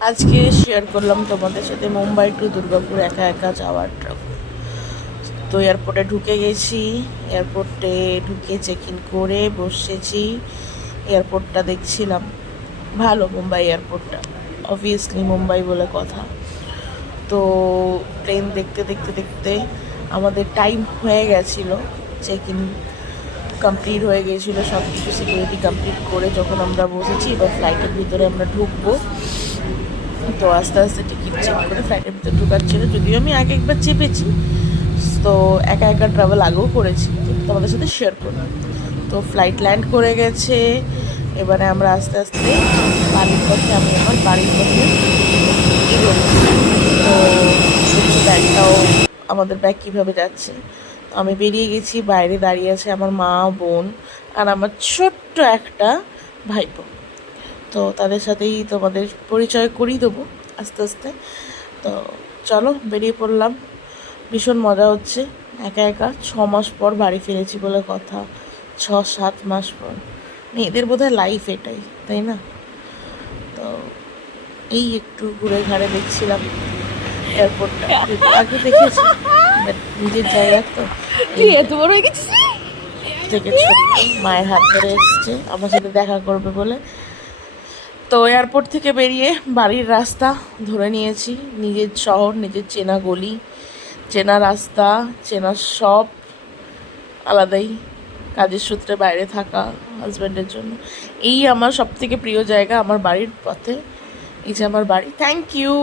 আজকে শেয়ার করলাম তোমাদের সাথে মুম্বাই টু দুর্গাপুর একা একা যাওয়ার ট্রাভেল। তো এয়ারপোর্টে ঢুকে গেছি, এয়ারপোর্টে ঢুকে চেক ইন করে বসেছি। এয়ারপোর্টটা দেখছিলাম, ভালো মুম্বাই এয়ারপোর্টটা, অবভিয়াসলি মুম্বাই বলে কথা। তো প্লেন দেখতে দেখতে দেখতে আমাদের টাইম হয়ে গেছিলো, চেক ইন কমপ্লিট হয়ে গিয়েছিলো, সব কিছু সিকিউরিটি কমপ্লিট করে যখন আমরা বসেছি এবার ফ্লাইটের ভিতরে আমরা ঢুকবো। তো আস্তে আস্তে টিকিট চেক করে ফ্লাইটের ভিতরে ঢুকাচ্ছিল, যদিও আমি আগে একবার চেপেছি। তো একা একা ট্রাভেল আগেও করেছি, কিন্তু তোমাদের সাথে শেয়ার করি। তো ফ্লাইট ল্যান্ড করে গেছে, এবারে আমরা আস্তে আস্তে বাড়ির পথে, আমি আমার বাড়ির পথে এগোই। তো দেখছি ব্যাগটাও, আমাদের ব্যাগ কীভাবে যাচ্ছে। আমি বেরিয়ে গেছি, বাইরে দাঁড়িয়ে আছে আমার মা, বোন আর আমার ছোট্ট একটা ভাইপো। তো তাদের সাথেই তোমাদের পরিচয় করিয়ে দেবো আস্তে আস্তে। তো চলো বেরিয়ে পড়লাম, ভীষণ মজা হচ্ছে। একা একা 6 মাস পর বাড়ি ফিরেছি বলে কথা, 6-7 মাস পর। মেয়েদের বোধহয় লাইফ এটাই, তাই না? তো এই একটু ঘুরে ঘাড়ে দেখছিলাম এয়ারপোর্টটা, আগে দেখেছি বাট নিজের জায়গা তো। তুই এত বড় হয়ে গেছিস? থেকে ছোট্ট মায়ের হাত ধরে এসছে আমার সাথে দেখা করবে বলে। তো এয়ারপোর্ট থেকে বেরিয়ে বাড়ির রাস্তা ধরে নিয়েছি, নিজের শহর, নিজের চেনা গলি, চেনা রাস্তা, চেনা সব, আলাদাই। কাজের সূত্রে বাইরে থাকা হাজব্যান্ডের জন্য এই আমার সবথেকে প্রিয় জায়গা, আমার বাড়ির পথে। এই যে আমার বাড়ি, থ্যাংক ইউ।